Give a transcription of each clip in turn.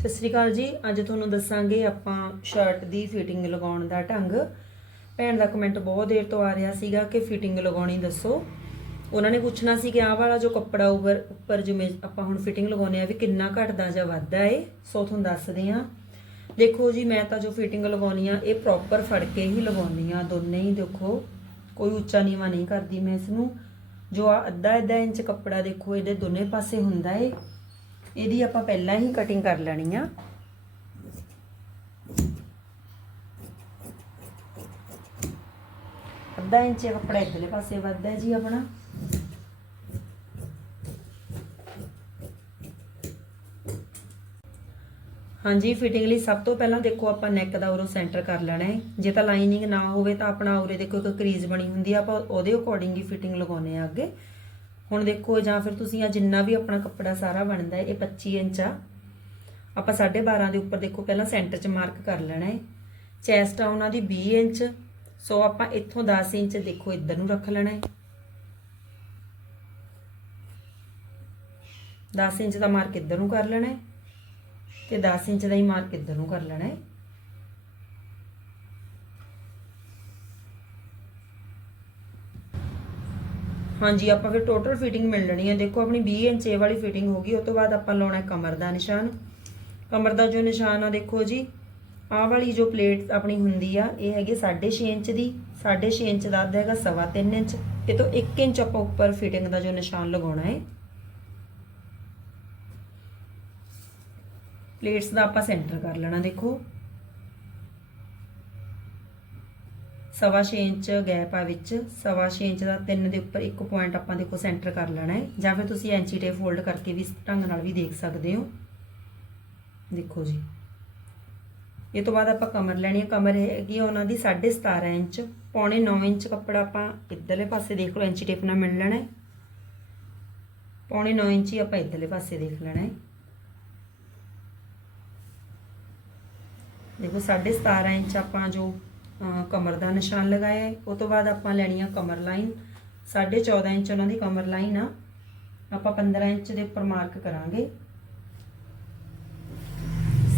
ਸਤਿ ਸ੍ਰੀ ਅਕਾਲ ਜੀ। ਅੱਜ ਤੁਹਾਨੂੰ ਦੱਸਾਂਗੇ ਆਪਾਂ ਸ਼ਰਟ ਦੀ ਫਿਟਿੰਗ ਲਗਾਉਣ ਦਾ ਢੰਗ। ਭੈਣ ਦਾ ਕਮੈਂਟ ਬਹੁਤ ਦੇਰ ਤੋਂ ਆ ਰਿਹਾ ਸੀਗਾ ਕਿ ਫਿਟਿੰਗ ਲਗਾਉਣੀ ਦੱਸੋ। ਉਹਨਾਂ ਨੇ ਪੁੱਛਣਾ ਸੀ ਕਿ ਆਹ ਵਾਲਾ ਜੋ ਕੱਪੜਾ ਉੱਪਰ ਉੱਪਰ ਜਿਵੇਂ ਆਪਾਂ ਹੁਣ ਫਿਟਿੰਗ ਲਗਾਉਨੇ ਆ ਵੀ ਕਿੰਨਾ ਘਟਦਾ ਜਾਂ ਵੱਧਦਾ ਏ, ਸੋ ਤੁਹਾਨੂੰ ਦੱਸਦੇ ਆ ਦੇਖੋ ਜੀ, ਮੈਂ ਤਾਂ ਜੋ ਫਿਟਿੰਗ ਲਗਾਉਣੀ ਆ, ਇਹ ਪ੍ਰੋਪਰ ਫੜ ਕੇ ਹੀ ਲਗਾਉਣੀ ਆ ਦੋਨੇ ਹੀ, ਦੇਖੋ। ਕੋਈ ਉੱਚਾ ਨੀਵਾ ਨਹੀਂ ਕਰਦੀ ਮੈਂ ਇਸ ਨੂੰ। ਜੋ ਆ ਅੱਧਾ ਅੱਧਾ ਇੰਚ ਕੱਪੜਾ ਦੇਖੋ, ਇਹਦੇ ਦੋਨੇ ਪਾਸੇ ਹੁੰਦਾ ਏ। ਇਹਦੀ ਆਪਾਂ ਪਹਿਲਾਂ ਹੀ ਕਟਿੰਗ ਕਰ ਲੈਣੀ ਆ। ਅੱਧਾ ਇੰਚ ਕੱਪੜਾ ਇਧਰਲੇ ਪਾਸੇ ਵੱਧਦਾ ਜੀ ਆਪਣਾ। ਹਾਂਜੀ ਫਿਟਿੰਗ ਲਈ ਸਭ ਤੋਂ ਪਹਿਲਾਂ ਦੇਖੋ ਆਪਾਂ ਨੈਕ ਦਾ ਉਰੋਂ ਸੈਂਟਰ ਕਰ ਲੈਣਾ ਹੈ। ਜੇ ਤਾਂ ਲਾਈਨਿੰਗ ਨਾ ਹੋਵੇ ਤਾਂ ਆਪਣਾ ਉਰੇ ਦੇਖੋ ਇੱਕ ਕਰੀਜ਼ ਬਣੀ ਹੁੰਦੀ ਆ। ਆਪਾਂ ਉਹਦੇ ਅਕੋਰਡਿੰਗ ਹੀ ਫਿਟਿੰਗ ਲਗਾਉਨੇ ਆ ਅੱਗੇ। ਹੁਣ ਦੇਖੋ, ਜਾਂ ਫਿਰ ਤੁਸੀਂ ਆ ਜਿੰਨਾ ਵੀ ਆਪਣਾ ਕੱਪੜਾ ਸਾਰਾ ਬਣਦਾ ਹੈ, ਇਹ 25 ਇੰਚ ਆ। ਆਪਾਂ 12.5 ਦੇ ਉੱਪਰ ਦੇਖੋ, ਪਹਿਲਾਂ ਸੈਂਟਰ 'ਚ ਮਾਰਕ ਕਰ ਲੈਣਾ ਹੈ। ਚੈਸਟ ਆ ਉਹਨਾਂ ਦੀ 20 ਇੰਚ, ਸੋ ਆਪਾਂ ਇੱਥੋਂ 10 ਇੰਚ ਦੇਖੋ, ਇੱਧਰ ਨੂੰ ਰੱਖ ਲੈਣਾ ਹੈ। 10 ਇੰਚ ਦਾ ਮਾਰਕ ਇੱਧਰ ਨੂੰ ਕਰ ਲੈਣਾ ਹੈ ਤੇ 10 ਇੰਚ ਦਾ ਹੀ ਮਾਰਕ ਇੱਧਰ ਨੂੰ ਕਰ ਲੈਣਾ ਹੈ। ਹਾਂਜੀ, ਆਪਾਂ ਫਿਰ ਟੋਟਲ ਫਿਟਿੰਗ ਮਿਲ ਲੈਣੀ ਹੈ। ਦੇਖੋ, ਆਪਣੀ 20 ਇੰਚ ਇਹ ਵਾਲੀ ਫਿਟਿੰਗ ਹੋ ਗਈ ਉਸ ਤੋਂ ਬਾਅਦ ਆਪਾਂ ਲਾਉਣਾ ਕਮਰ ਦਾ ਨਿਸ਼ਾਨ। ਕਮਰ ਦਾ ਜੋ ਨਿਸ਼ਾਨ ਆ, ਦੇਖੋ ਜੀ, ਆਹ ਵਾਲੀ ਜੋ ਪਲੇਟ ਆਪਣੀ ਹੁੰਦੀ ਆ, ਇਹ ਹੈਗੀ 6.5 ਇੰਚ ਦੀ। 6.5 ਇੰਚ ਦਾ ਅੱਧ ਹੈਗਾ 3.5 ਇੰਚ। ਇਹ ਤੋਂ 1 ਇੰਚ ਆਪਾਂ ਉੱਪਰ ਫਿਟਿੰਗ ਦਾ ਜੋ ਨਿਸ਼ਾਨ ਲਗਾਉਣਾ ਹੈ। ਪਲੇਟਸ ਦਾ ਆਪਾਂ ਸੈਂਟਰ ਕਰ ਲੈਣਾ, ਦੇਖੋ। ਸਵਾ ਛੇ ਇੰਚ ਗੈਪ ਆ ਵਿੱਚ। ਸਵਾ ਛੇ ਇੰਚ ਦਾ ਤਿੰਨ ਦੇ ਉੱਪਰ ਇੱਕ ਪੁਆਇੰਟ ਆਪਾਂ ਦੇਖੋ ਸੈਂਟਰ ਕਰ ਲੈਣਾ ਹੈ। ਜਾਂ ਫਿਰ ਤੁਸੀਂ ਐਂਚੀ ਟੇਪ ਫੋਲਡ ਕਰਕੇ ਵੀ ਇਸ ਢੰਗ ਨਾਲ ਵੀ ਦੇਖ ਸਕਦੇ ਹੋ। ਦੇਖੋ ਜੀ। ਇਹ ਤੋਂ ਬਾਅਦ ਆਪਾਂ ਕਮਰ ਲੈਣੀ ਹੈ। ਕਮਰ ਹੈਗੀ ਆ ਉਹਨਾਂ ਦੀ 17.5 ਇੰਚ। ਪੌਣੇ 9 ਇੰਚ ਕੱਪੜਾ ਆਪਾਂ ਇੱਧਰਲੇ ਪਾਸੇ ਦੇਖ ਲਓ, ਐਂਚੀ ਟੇਪ ਨਾਲ ਮਿਲ ਲੈਣਾ ਹੈ। ਪੌਣੇ 9 ਇੰਚ ਹੀ ਆਪਾਂ ਇੱਧਰਲੇ ਪਾਸੇ ਦੇਖ ਲੈਣਾ ਹੈ। ਦੇਖੋ 17.5 ਇੰਚ ਆਪਾਂ ਜੋ ਕਮਰ ਦਾ ਨਿਸ਼ਾਨ ਲਗਾਇਆ ਹੈ। ਉਹ ਤੋਂ ਬਾਅਦ ਆਪਾਂ ਲੈਣੀ ਆ ਕਮਰ ਲਾਈਨ। 14.5 ਇੰਚ ਉਹਨਾਂ ਦੀ ਕਮਰ ਲਾਈਨ ਆ। ਆਪਾਂ 15 ਇੰਚ ਦੇ ਉੱਪਰ ਮਾਰਕ ਕਰਾਂਗੇ।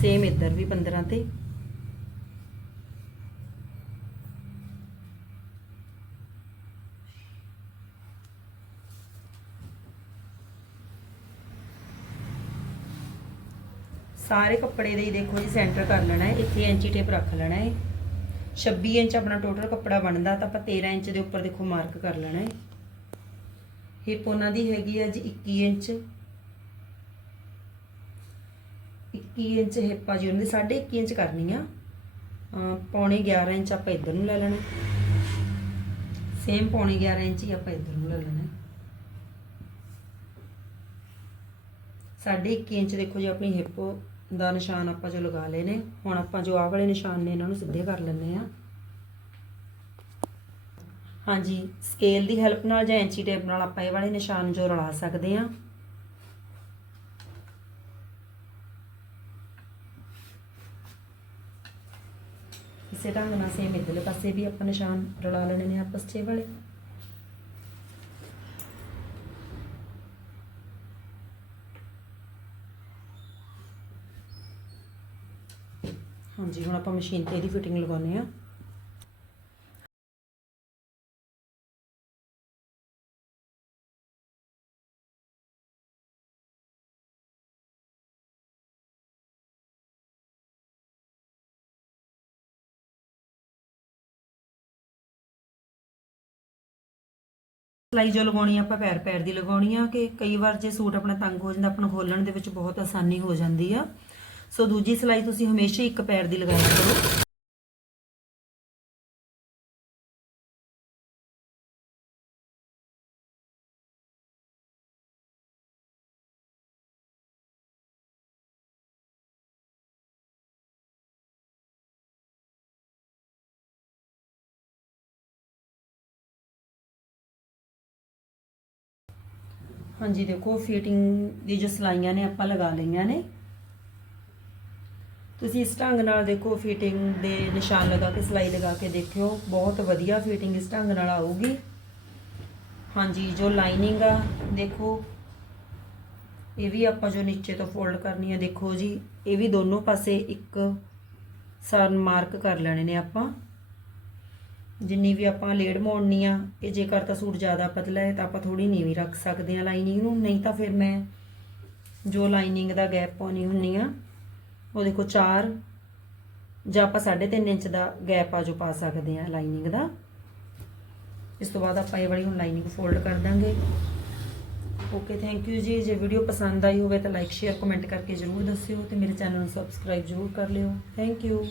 ਸੇਮ ਇੱਧਰ ਵੀ 15 ਤੇ। ਸਾਰੇ ਕੱਪੜੇ ਦੇ ਹੀ ਦੇਖੋ ਜੀ ਸੈਂਟਰ ਕਰ ਲੈਣਾ ਹੈ। ਇੱਥੇ ਐਂਚੀ ਟੇਪ ਰੱਖ ਲੈਣਾ ਹੈ। 26 ਇੰਚ ਆਪਣਾ ਟੋਟਲ ਕੱਪੜਾ ਬਣਦਾ, ਤਾਂ ਆਪਾਂ 13 ਇੰਚ ਦੇ ਉੱਪਰ ਦੇਖੋ ਮਾਰਕ ਕਰ ਲੈਣਾ ਹੈ। ਹਿਪ ਉਹਨਾਂ ਦੀ ਹੈਗੀ ਆ ਜੀ 21 ਇੰਚ। 21 ਇੰਚ ਹਿਪ ਆ ਜੀ, ਉਹਨਾਂ ਦੀ 21.5 ਇੰਚ ਕਰਨੀ ਆ। ਪੌਣੇ 11 ਇੰਚ ਆਪਾਂ ਇੱਧਰ ਨੂੰ ਲੈ ਲੈਣਾ। ਸੇਮ ਪੌਣੇ 11 ਇੰਚ ਹੀ ਆਪਾਂ ਇੱਧਰ ਨੂੰ ਲੈ ਲੈਣਾ ਸਾਢੇ 21 ਇੰਚ ਦੇਖੋ ਜੀ ਆਪਣੀ ਹਿਪ ਦਾ ਨਿਸ਼ਾਨ ਆਪਾਂ ਜੋ ਲਗਾ ਲਏ ਨੇ, ਹੁਣ ਆਪਾਂ ਜੋ ਆਹ ਵਾਲੇ ਨਿਸ਼ਾਨ ਨੇ ਇਹਨਾਂ ਨੂੰ ਸਿੱਧੇ ਕਰ ਲੈਂਦੇ ਆ ਹਾਂਜੀ ਸਕੇਲ ਦੀ ਹੈਲਪ ਨਾਲ ਜਾਂ ਐਂਚੀ ਟੇਪ ਨਾਲ ਆਪਾਂ ਇਹ ਵਾਲੇ ਨਿਸ਼ਾਨ ਜੋ ਰਲਾ ਸਕਦੇ ਆ ਇਸੇ ਢੰਗ ਨਾਲ ਸੇਮ ਇਧਰਲੇ ਪਾਸੇ ਵੀ ਆਪਾਂ ਨਿਸ਼ਾਨ ਰਲਾ ਲੈਣੇ ਨੇ ਆਪਸ 'ਚ ਵਾਲੇ। ਹਾਂਜੀ, ਹੁਣ ਆਪਾਂ ਮਸ਼ੀਨ ਤੇ ਇਹਦੀ ਫਿਟਿੰਗ ਲਗਾਉਨੇ ਆ ਸਲਾਈ ਜੋ ਲਗਾਉਣੀ ਆ, ਆਪਾਂ ਪੈਰ ਪੈਰ ਦੀ ਲਗਾਉਣੀ ਆ, ਕਿ ਕਈ ਵਾਰ ਜੇ ਸੂਟ ਆਪਣਾ ਤੰਗ ਹੋ ਜਾਂਦਾ, ਆਪਾਂ ਨੂੰ ਖੋਲਣ ਦੇ ਵਿੱਚ ਬਹੁਤ ਆਸਾਨੀ ਹੋ ਜਾਂਦੀ ਆ। ਸੋ ਦੂਜੀ ਸਿਲਾਈ ਤੁਸੀਂ ਹਮੇਸ਼ਾ ਇੱਕ ਪੈਰ ਦੀ ਲਗਾਇਆ ਕਰੋ। ਹਾਂਜੀ, ਦੇਖੋ ਫਿਟਿੰਗ ਦੀ ਜੋ ਸਲਾਈਆਂ ਨੇ, ਆਪਾਂ ਲਗਾ ਲਈਆਂ ਨੇ। ਤੁਸੀਂ ਇਸ ਢੰਗ ਨਾਲ ਦੇਖੋ ਫਿਟਿੰਗ ਦੇ ਨਿਸ਼ਾਨ ਲਗਾ ਕੇ, ਸਿਲਾਈ ਲਗਾ ਕੇ ਦੇਖਿਓ, ਬਹੁਤ ਵਧੀਆ ਫਿਟਿੰਗ ਇਸ ਢੰਗ ਨਾਲ ਆਊਗੀ। ਹਾਂਜੀ, ਜੋ ਲਾਈਨਿੰਗ ਆ, ਦੇਖੋ, ਇਹ ਵੀ ਆਪਾਂ ਜੋ ਨੀਚੇ ਤੋਂ ਫੋਲਡ ਕਰਨੀ ਹੈ ਦੇਖੋ ਜੀ, ਇਹ ਵੀ ਦੋਨੋਂ ਪਾਸੇ ਇੱਕ ਸਰਨ ਮਾਰਕ ਕਰ ਲੈਣੇ ਨੇ ਆਪਾਂ। ਜਿੰਨੀ ਵੀ ਆਪਾਂ ਲੇੜ ਮੋੜਨੀ ਆ, ਇਹ ਜੇਕਰ ਤਾਂ ਸੂਟ ਜ਼ਿਆਦਾ ਪਤਲਾ ਹੈ, ਤਾਂ ਆਪਾਂ ਥੋੜੀ ਨੀਵੀਂ ਰੱਖ ਸਕਦੇ ਆ ਲਾਈਨਿੰਗ ਨੂੰ, ਨਹੀਂ ਤਾਂ ਫਿਰ ਮੈਂ ਜੋ ਲਾਈਨਿੰਗ ਦਾ ਗੈਪ ਪਾਉਣੀ ਹੁੰਨੀ ਆ ਉਹ ਦੇਖੋ 4 ਜਾਂ ਆਪਾਂ 3.5 ਇੰਚ ਦਾ ਗੈਪ ਆ ਜੋ ਪਾ ਸਕਦੇ ਆ ਲਾਈਨਿੰਗ ਦਾ। ਇਸ ਤੋਂ ਬਾਅਦ ਆਪਾਂ ਇਹ ਵਾਲੀ ਹੁਣ ਲਾਈਨਿੰਗ ਫੋਲਡ ਕਰ ਦਾਂਗੇ। ਓਕੇ ਥੈਂਕ ਯੂ ਜੀ। ਜੇ ਵੀਡੀਓ ਪਸੰਦ ਆਈ ਹੋਵੇ ਤਾਂ ਲਾਈਕ ਸ਼ੇਅਰ ਕਮੈਂਟ ਕਰਕੇ ਜਰੂਰ ਦੱਸਿਓ ਤੇ ਮੇਰੇ ਚੈਨਲ ਨੂੰ ਸਬਸਕ੍ਰਾਈਬ ਜਰੂਰ ਕਰ ਲਿਓ। Thank you